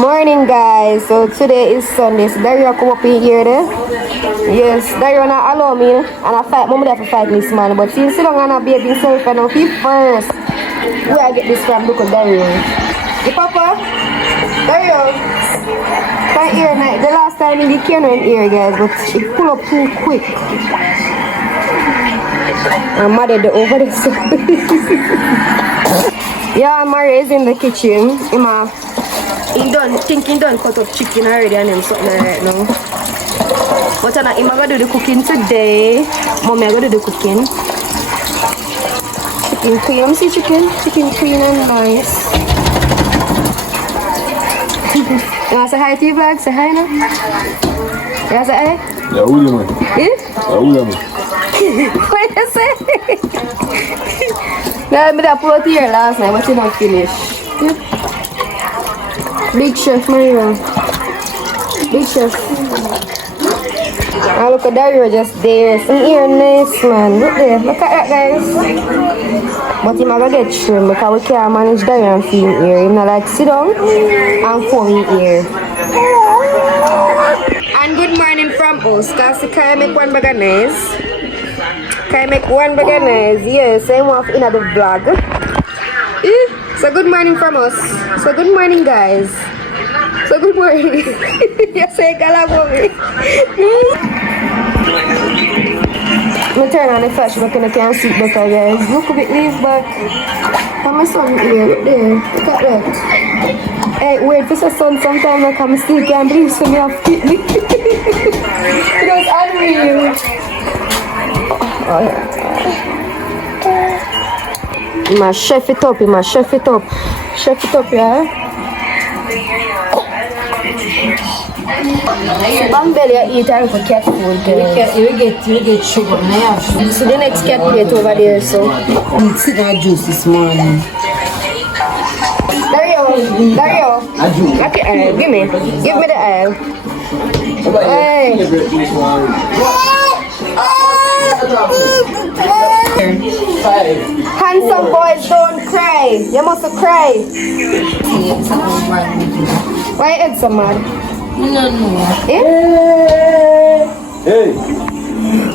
Morning, guys. So today is Sunday. So Dario come up in here there. Yes, Dario not allow me and I fight. Mom there for fight this man, but since he don't wanna be himself and now he first. Where I get this from? Look at Dario. Hey, Papa. Dario. My ear night. The last time he came in here, guys, but he pull up too quick. I'm mad at the over there. Yeah, Mario is in the kitchen. He done cut up chicken already and then something right now. But I'm gonna do the cooking today. Mommy, I'm gonna do the cooking. Chicken clean. Let me see chicken clean and nice. You wanna say hi to your vlog? Say hi now. You wanna say hi? Yeah, who you man? What you say? Nah, I pull out here last night, but you not finished. Big chef, Mario. Big chef. Oh, look at Dario just there. Some ear nice, man. Look there. Look at that, guys. But he might get trim because we can't manage Dario and feed him ear. He's not like sit down and comb him ear. And good morning from us. Cause can I make one bag of nice? Can I make one bag of nice? Yes, I'm off in the vlog. So good morning from us. So good morning, guys. So good morning. Yes, I me turn on the flash back and I can't see better, guys. Look a bit leave back. Come my son here. Look there. Look at that. Hey, wait for the sun sometime like I still can't believe so me have to me. It was unreal. Oh, yeah. My chef it up, chef it up, yeah. Bang belly, I eat time for cat food. You get sugar. So the next cat plate over there, so. It's that juice this morning. Dario. Okay, give me the aisle. Hey. Handsome boys don't cry. You must cry. Why it's so mad? No. Hey!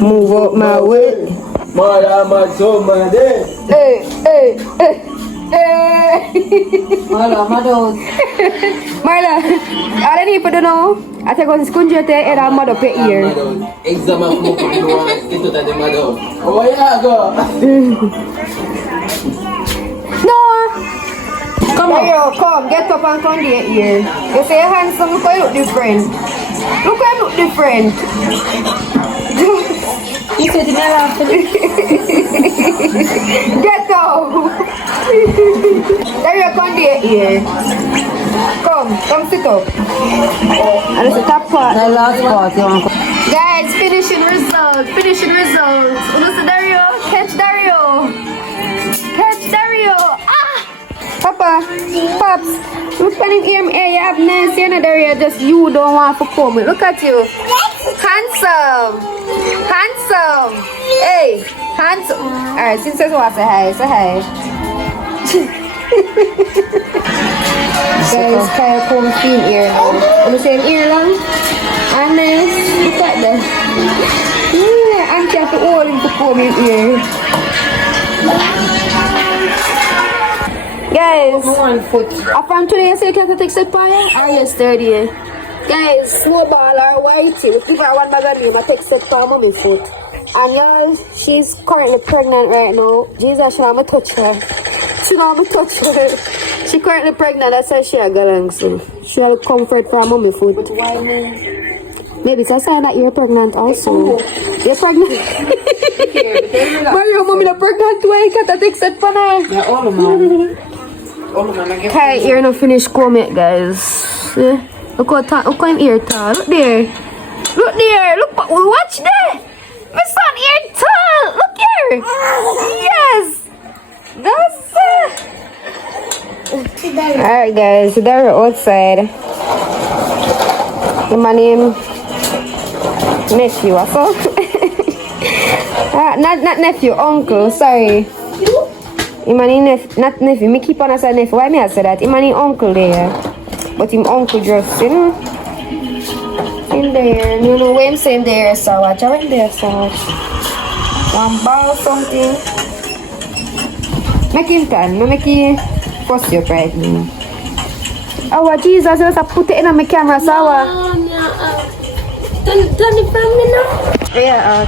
Move up my way. Hey. Marla, all I need to know, I take on school and I'm mad up here. Exam of get to the mother. Oh, yeah, go. No! Come, get up and come here. You say your handsome, look how you look different. Look how you look different. You said you're laughing. Get out! Dario, come here. Come sit up. And it's a top part. The last part, you want to... Guys, finishing results. Listen, Dario, catch Dario. Papa, Pops, look at him here. You have nice, Dario. Just you don't want to come. Look at you. Handsome. Hey, handsome. Alright, since I want to say hi. Guys, kaya kong fin ear. Ano same ear lang? And nice. Look at that. Yeah, I'm trying to all into comb ear. Guys, from today, I say can I take set fire? Or yesterday? Guys, Snowball or Whitey, if I one bag of name, I take set for mommy foot. And y'all, she's currently pregnant right now. Jesus, she not touch her. She currently pregnant, that's why she a galang soon. She will comfort for mommy food. But why me? Maybe it's a sign that you're pregnant also. You're pregnant? Mario, mommy not pregnant too, I can't take set for her. Yeah, all of them. Okay, you're not finished combing, guys. Yeah. Look how I'm ear tall. Look there. Look, watch there. My son ear tall. Look here. Yes. That's it. Alright, guys. So they're outside. My name nephew. Also. Not nephew. Uncle. Sorry. Imani not nephew. Me keep on saying nephew. Why me I say that? Imani uncle there. But him uncle just, you know, in there. You know when I'm saying there, so watch out in there, so one ball something. Make him turn, no make him fuss you right now. Oh Jesus, I just put it in on my camera, so Turn it from me now. yeah,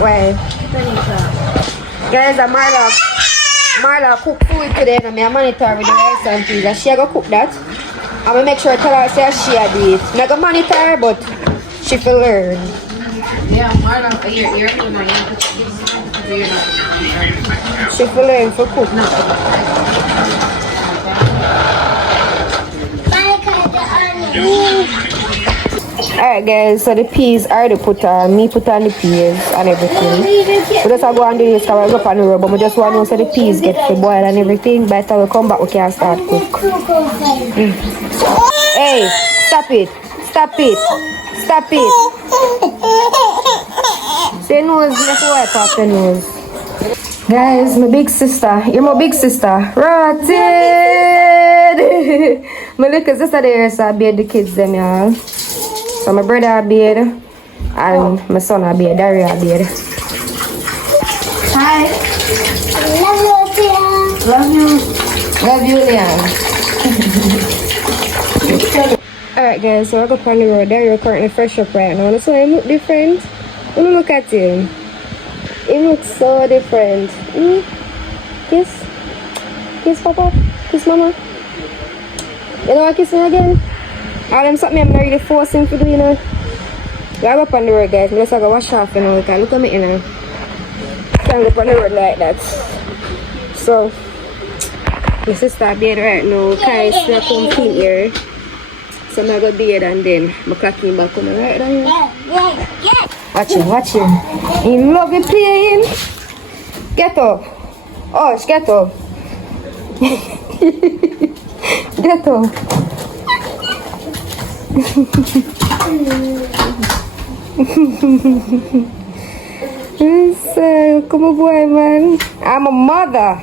why? Turn it from. Guys, Marla cook food today and I monitor with the rice and peas. And she go cook that. I'm gonna make sure I tell her say she a do it. I'm not gonna monitor her, but she will learn. Yeah, Marla, you're She will learn for cook now. Alright guys, so the peas are already put on. Me put on the peas and everything. So just go and do this because I go up on the road. But we just want to know so the peas get to boil and everything. By the time we come back we can start cook. Hey, stop it. Stop it. Stop it. Say nose, let's wipe off the nose. Guys, my big sister. You're my big sister. Rotted. My little sister there, so I bathe the kids them, y'all. So my brother I bathe and my son I bathe, Dario I bathe. Hi. Love you, Tia. Love you. Love you, Leon. Alright guys, so I go up on the road. Dario currently fresh up right now. So him look different. Look at him. He looks so different. Kiss. Kiss Papa. Kiss Mama. You know what, kiss me again? All them something I'm not really forcing to do, you know. I go up on the road, guys. Let's go wash off, you know. Because look at me, you know. Can't go up on the road like that. So, my sister bathe right now. Kai still come clean here. So I'm going to bathe and then I'm clocking back on right down here. Watch him, watch him. He love it playing. Get up. Oh, get up. Get up. Come on, boy, man. I'm a mother.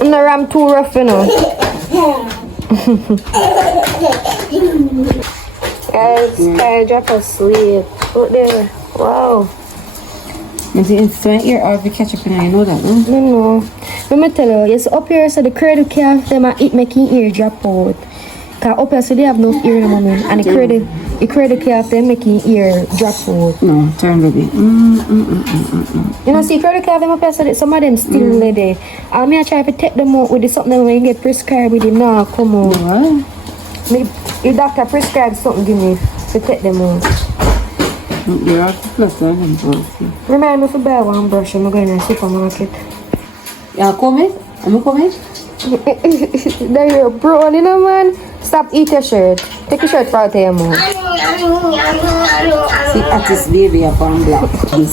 I'm not ram too rough, you know. Guys, I drop asleep. Look there. Wow. It's right here, or if you catch up in I know that, no? No. Let me tell you, yes, up here, so the cradle calf, them are making ear drop out. Because up here, so they have no ear in the moment. And the cradle calf, they're making ear drop out. No, turn baby. You know, see, cradle calf, them up here, so some of them still there. I mean, I try to take them out with the something when you get prescribed with it. Nah, come on. What? If doctor prescribed something, give me to take them out. You're out to plus, I haven't brought. Remind me to buy one brush. I'm going to the supermarket. Yeah, come in. I'm coming. There you're bro, you know, man. Stop eat your shirt. Take your shirt out of your mouth. See, artist baby up on black.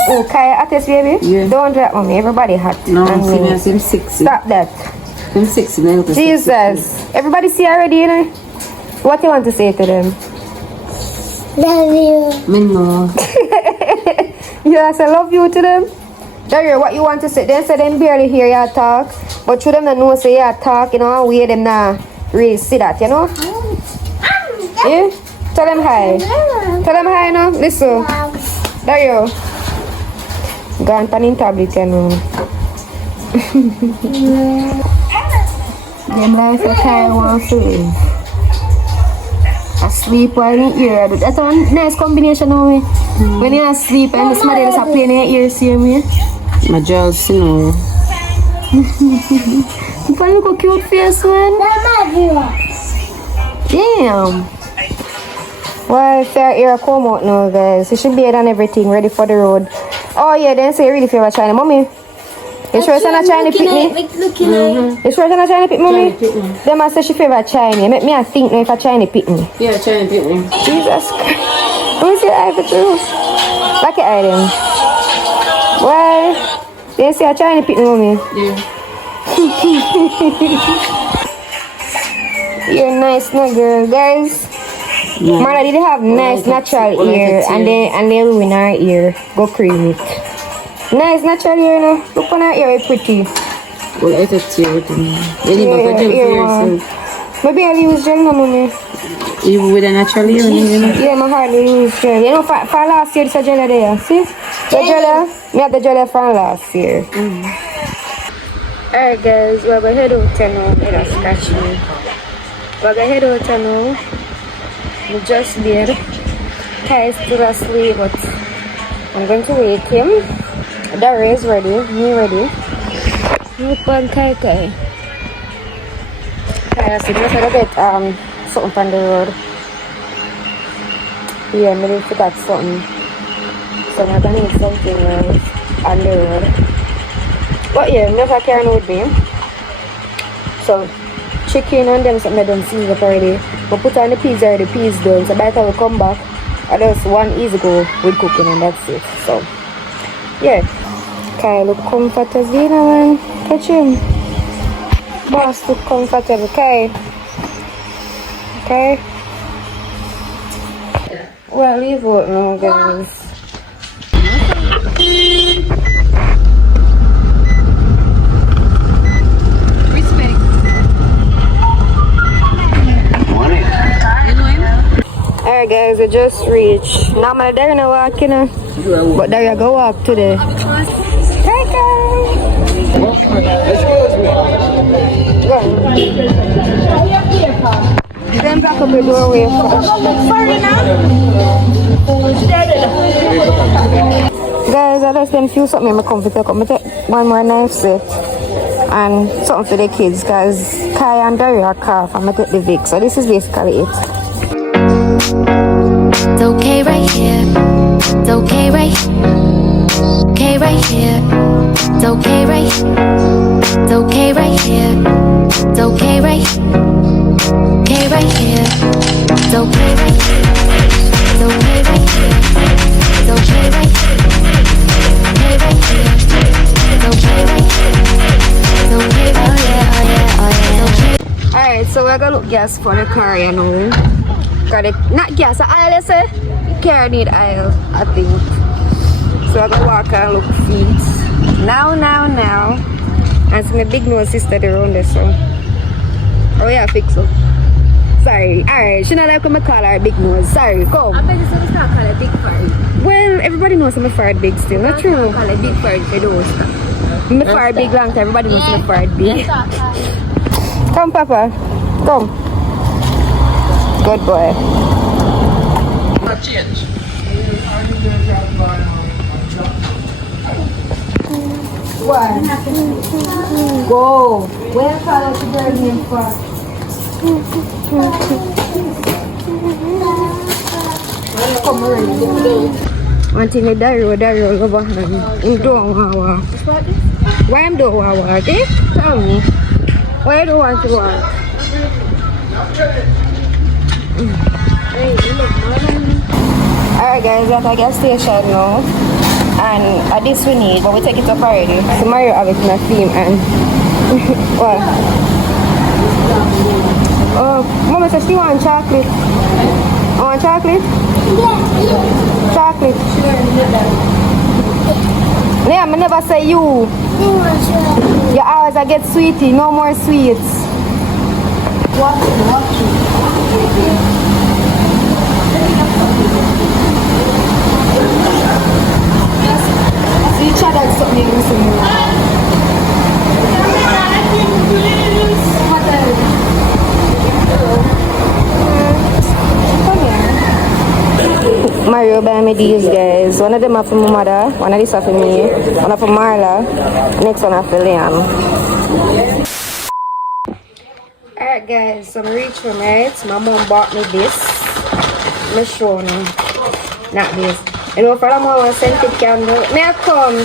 Oh, Kaya, artist baby? Yeah. Don't drop mommy. Everybody hot. No, And see, me, I see him sexy. stop that. I'm sexy, now. Jesus. Everybody see already, you know? What you want to say to them? Love you. Me no. Yes, I love you to them. There, what you want to say? They say them barely hear you talk. But through them that know say you talk, you know, we them not really see that, you know? Yeah? Tell them hi. Tell them hi now. Listen. There you go. On in tablet, you know. Them life a kind one feeling. Asleep while in your ear. That's a nice combination, you know. When you're asleep and somebody else are playing in your ear, see me? My jaws, you know. You can look a cute face, man. Damn. Well, fair ear come out now, guys. You should be and everything ready for the road. Oh, yeah, then say you really feel like China, mommy. You sure it's not trying to pick me? You sure it's not trying to pick mommy? Them I say she favorite China. Make me I think now if I trying to pick me. Yeah, trying to pick me. Jesus Christ. Let me see your eye for true. Like your eye then. Well, they say I trying to pick me, mommy. Yeah. You're nice, no girl, guys. Yeah. Marla did have nice natural ear, and they ruin her ear. Go cream it. Nice natural ear, no. Look on her ear, it's pretty. Well, I thought you were doing Yeah, gel for yeah, yourself. maybe I'll use gel now, mommy. Even with a natural ear, you know? Yeah, my hardly use gel. You know, for last year, it's a gel there. See? The gel, me had the gel from last year. Alright, guys, we're going to head out now. It'll scratch me. We're going to head out now. We just there. Kai is still asleep, but I'm going to wake him. Daryl is ready. Me ready. Look on Kai. Kai is just a bit something on the road. Yeah, maybe forgot something. So I'm gonna need something else on the road. But yeah, never carry with me. So chicken and them something I don't see up already. But put on the peas already, the peas done. So by the time we come back, I just one easy go with cooking and that's it. So yeah. Kai look comfortable, man. Catch him. Boss look comfortable. Kai. Okay. Well, leave it now, guys. Alright guys, I just reached. Now my dad not walking, but there you go walk today. Hey guys! Then back up the doorway first. Guys, I just them feel something in my comfort. I'm gonna take one more knife set and something for the kids because Kai and Daria are cough. I'm gonna take the Vic. So this is basically it. It's okay right here. It's okay right. Okay right here. It's okay right. It's okay right here. It's okay right. Okay right here. It's okay right. It's okay right here. It's okay right. Okay right here. It's okay right. It's okay right. Oh yeah, oh yeah, oh yeah. It's okay. Alright, so we're gonna look gas for the car, you know. Got it, not gas, aisle, you say? Car need aisle, I think. So I'm gonna walk and look feet. Now. And so my big nose sister around there, so. Oh yeah, fix up. Sorry, alright, she not like when I call her big nose. Sorry, come. I bet you still call her big fart. Well, everybody knows I'm a fart big still, not true. Call her big fart for those. I'm a fart big long time, everybody knows I'm a fart big. Come, Papa, come. Good boy. Change. What? Go. Where call out the girl name for? Come already. One thing with Dario over him. You don't want to walk. Why I'm don't want to walk, eh? Tell me. Why you don't want to walk? Alright guys, we're at a gas station now. And at this we need, but we take it up already. So Mario have it in a theme and what? Oh, Mama says she wants chocolate. I want chocolate? Yeah. Chocolate. Yeah, I never say you. You always I get sweetie, no more sweets. Watch it. Each other something Mario buy me these guys. One of them are for my mother, one of these are for me, one are for Marla, next one are for Liam. Alright guys, so I'm reach home, right? My mom bought me this. Let me show you. Not this. You know, for the mom want scented candle. May I come?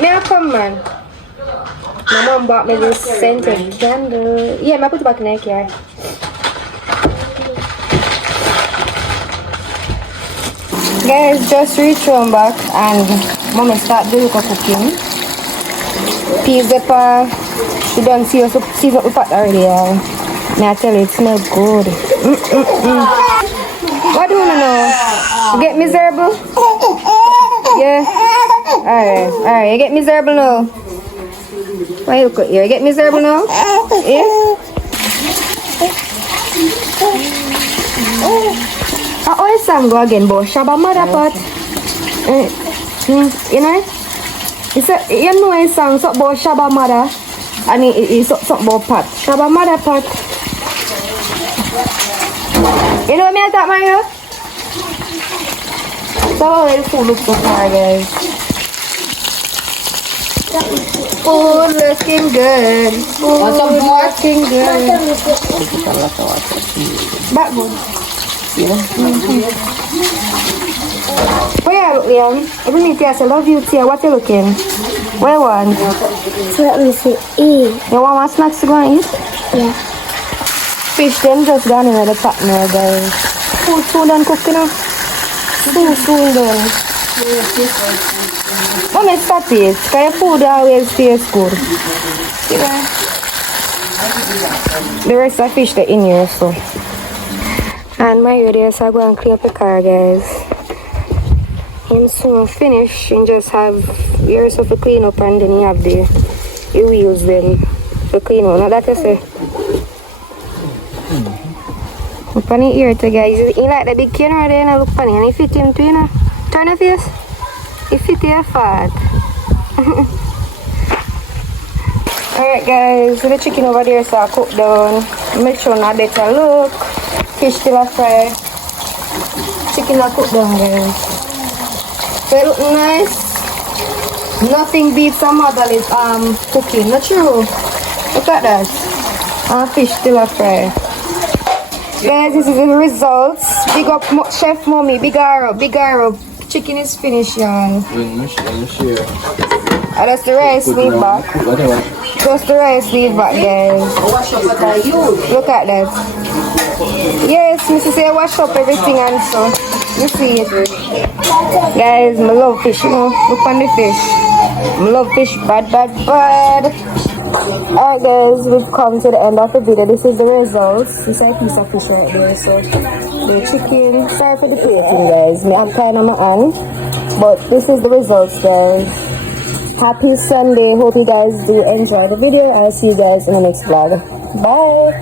May I come, man? My mom bought me this scented candle. Yeah, I put it back in the car. Guys, just reach home back and mom start doing cooking. Peas pepper. She done see us up the pot already. May I tell you, it smells good. What do you want to know? You get miserable? Yeah? Alright, you get miserable now? Why you look here? Get miserable now? Yeah? How is song go again, boy? Shabba mother pot. You know? It's a, you know a song something about Shabba mother. And it's something about pot. Shabba mother pot. You know what I thought, Mario? So how the food looks so far, guys. Food looking good. Food looking good. Backbone. Where you look, Liam? Even if you say love you, Tia, what you looking? Where you want? So let me see. Eat. You want more snacks to go and eat? Yeah. Fish them just gone in the pot now, guys. Food soon done cooking now. Soon done. Let me stop it. Because your food always tastes good. See that? The rest of the fish that in here, so. And my idea is I go and clean up the car, guys. And soon finish and just have your stuff to clean up, and then you have the wheels then to clean up. Now that you say. Look on the ear too, guys. You like the big camera there, and look funny. And it fit him too, you know. Turn your face. It fit your fat. Alright, guys. So the chicken over there, so I cook down. Make sure not better look. Fish still a fry. Chicken I cook down, guys. So it look nice. Nothing beats a mother's cooking. Not true. Look at that. Fish still a fry. Guys, this is the results. Big up Chef Mommy. Big R up. Big R up. Chicken is finished, y'all. And that's the rice leave back. Just the rice leave back, guys. Look at that. Yes, Mrs. say wash up everything and so. You see it. Guys, I love fish, you know. Look on the fish. I love fish. Bad. Alright, guys, we've come to the end of the video. This is the results. This is a piece of fish right there. So, the chicken. Sorry for the plating, guys. I'm kind of my hand. But this is the results, guys. Happy Sunday. Hope you guys do enjoy the video. I'll see you guys in the next vlog. Bye.